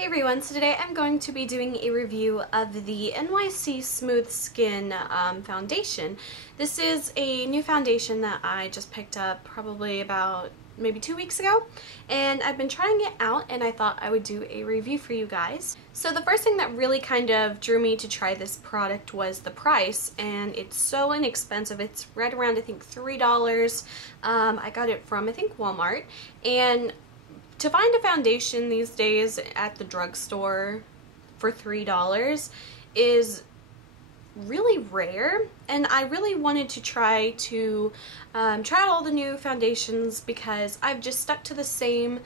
Hey everyone, so today I'm going to be doing a review of the NYC Smooth Skin foundation. This is a new foundation that I just picked up probably about maybe 2 weeks ago, and I've been trying it out and I thought I would do a review for you guys. So the first thing that really kind of drew me to try this product was the price, and it's so inexpensive. It's right around I think $3. I got it from I think Walmart, and to find a foundation these days at the drugstore for $3 is really rare, and I really wanted to try out all the new foundations because I've just stuck to the same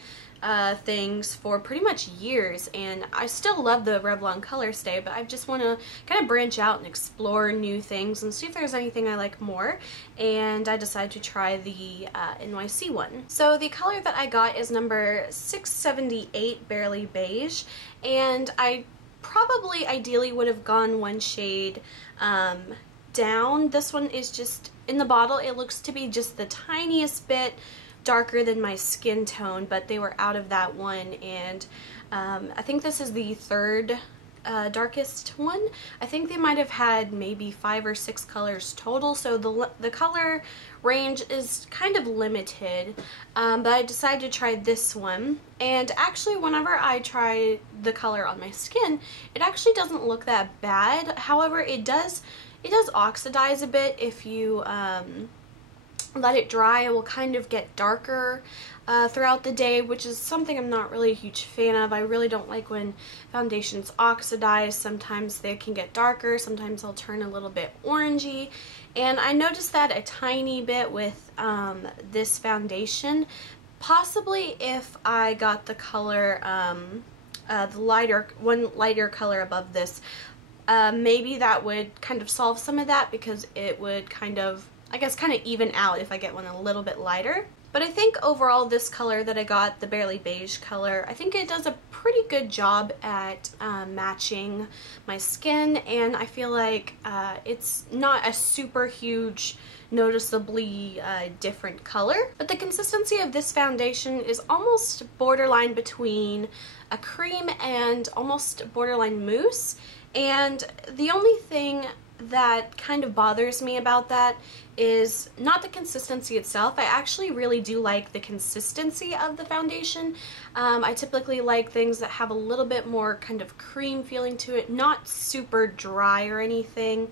things for pretty much years, and I still love the Revlon Color Stay, but I just want to kind of branch out and explore new things and see if there's anything I like more, and I decided to try the NYC one. So the color that I got is number 678 Barely Beige, and I probably ideally would have gone one shade down. This one is just, in the bottle it looks to be just the tiniest bit darker than my skin tone, but they were out of that one, and I think this is the third darkest one. I think they might have had maybe 5 or 6 colors total, so the color range is kind of limited, but I decided to try this one, and actually whenever I try the color on my skin, it actually doesn't look that bad. However, it does oxidize a bit if you let it dry. It will kind of get darker throughout the day, which is something I'm not really a huge fan of. I really don't like when foundations oxidize. Sometimes they can get darker, sometimes they'll turn a little bit orangey, and I noticed that a tiny bit with this foundation. Possibly if I got the color, the lighter color above this, maybe that would kind of solve some of that, because it would kind of, I guess, kind of even out if I get one a little bit lighter. But I think overall this color that I got, the Barely Beige color, I think it does a pretty good job at matching my skin, and I feel like it's not a super huge, noticeably different color. But the consistency of this foundation is almost borderline between a cream and almost borderline mousse, and the only thing that kind of bothers me about that is not the consistency itself. I actually really do like the consistency of the foundation. I typically like things that have a little bit more kind of cream feeling to it, not super dry or anything.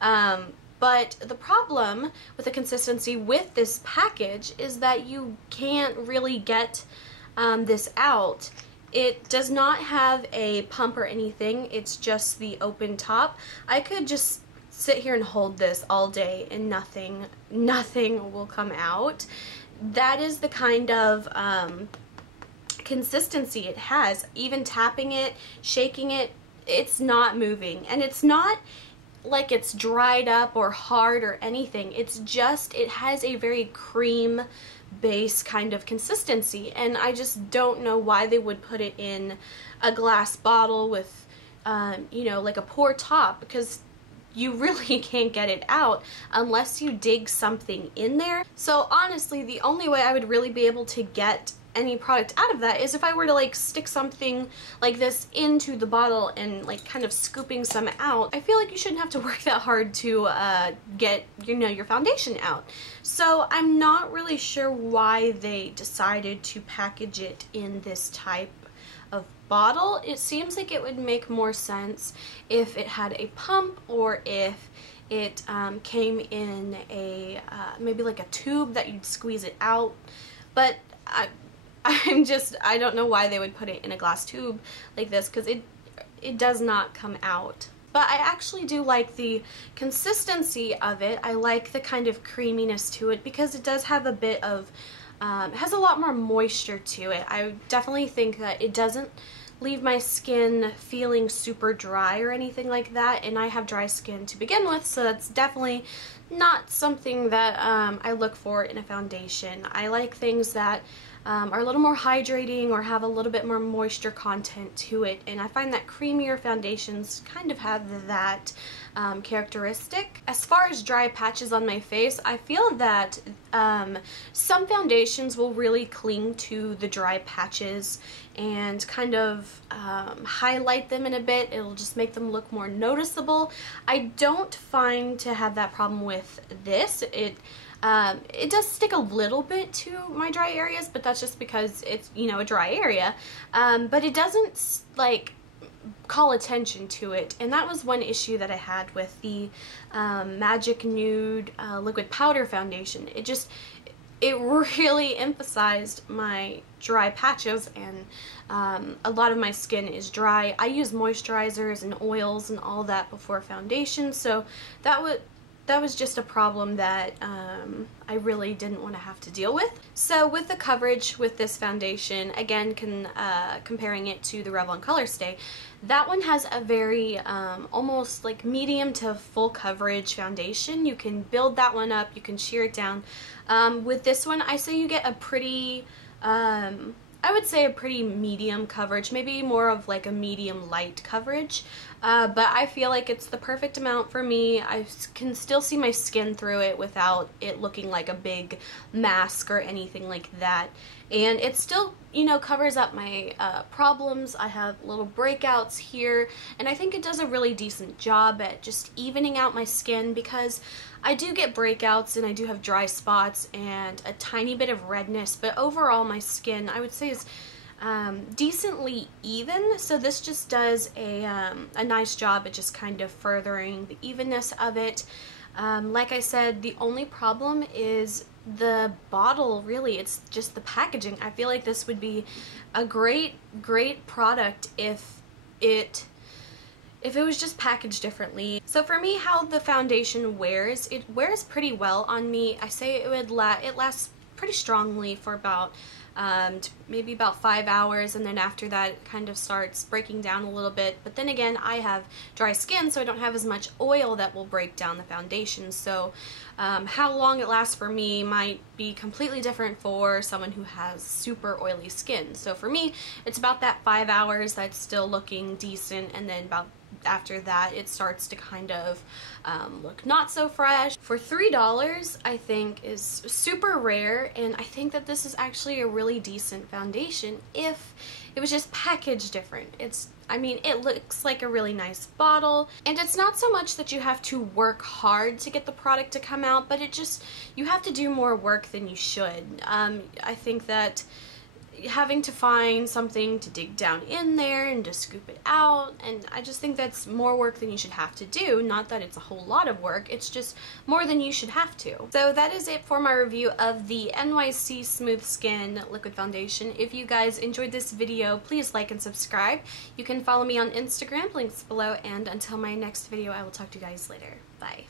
But the problem with the consistency with this package is that you can't really get this out. It does not have a pump or anything, it's just the open top. I could just sit here and hold this all day and nothing will come out. That is the kind of consistency it has. Even tapping it, shaking it, it's not moving, and it's not like it's dried up or hard or anything. It's just, it has a very cream base kind of consistency, and I just don't know why they would put it in a glass bottle with you know, like a pour top, because you really can't get it out unless you dig something in there. So honestly, the only way I would really be able to get any product out of that is if I were to like stick something like this into the bottle and like kind of scooping some out. I feel like you shouldn't have to work that hard to get, you know, your foundation out. So I'm not really sure why they decided to package it in this type of bottle. It seems like it would make more sense if it had a pump, or if it came in a maybe like a tube that you'd squeeze it out, but I don't know why they would put it in a glass tube like this, because it does not come out. But I actually do like the consistency of it. I like the kind of creaminess to it, because it does have a bit of it has a lot more moisture to it. I definitely think that it doesn't leave my skin feeling super dry or anything like that, and I have dry skin to begin with, so that's definitely not something that I look for in a foundation. I like things that are a little more hydrating or have a little bit more moisture content to it, and I find that creamier foundations kind of have that characteristic. As far as dry patches on my face, I feel that some foundations will really cling to the dry patches and kind of highlight them in a bit. It'll just make them look more noticeable. I don't find to have that problem with this. It does stick a little bit to my dry areas, but that's just because it's, you know, a dry area. But it doesn't like call attention to it, and that was one issue that I had with the Magic Nude liquid powder foundation. It really emphasized my dry patches, and a lot of my skin is dry. I use moisturizers and oils and all that before foundation, so that was just a problem that I really didn't want to have to deal with. So with the coverage with this foundation, again, comparing it to the Revlon Color Stay, that one has a very almost like medium to full coverage foundation. You can build that one up, you can sheer it down. With this one, I say you get a pretty, I would say a pretty medium coverage, maybe more of like a medium light coverage, but I feel like it's the perfect amount for me. I can still see my skin through it without it looking like a big mask or anything like that, and it still, you know, covers up my problems. I have little breakouts here, and I think it does a really decent job at just evening out my skin, because I do get breakouts and I do have dry spots and a tiny bit of redness, but overall my skin, I would say, is decently even. So this just does a nice job at just kind of furthering the evenness of it. Like I said, the only problem is the bottle, really. It's just the packaging. I feel like this would be a great product if it was just packaged differently. So for me, how the foundation wears, it wears pretty well on me. I say it lasts pretty strongly for about maybe about 5 hours, and then after that it kind of starts breaking down a little bit. But then again, I have dry skin, so I don't have as much oil that will break down the foundation. So how long it lasts for me might be completely different for someone who has super oily skin. So for me, it's about that 5 hours that's still looking decent, and then about after that it starts to kind of look not so fresh. For $3, I think is super rare, and I think that this is actually a really decent foundation if it was just packaged different. I mean, it looks like a really nice bottle, and it's not so much that you have to work hard to get the product to come out, but you have to do more work than you should. I think that having to find something to dig down in there and to scoop it out, and I just think that's more work than you should have to do. Not that it's a whole lot of work, it's just more than you should have to. So that is it for my review of the NYC Smooth Skin Liquid Foundation. If you guys enjoyed this video, please like and subscribe. You can follow me on Instagram, links below, and until my next video, I will talk to you guys later. Bye.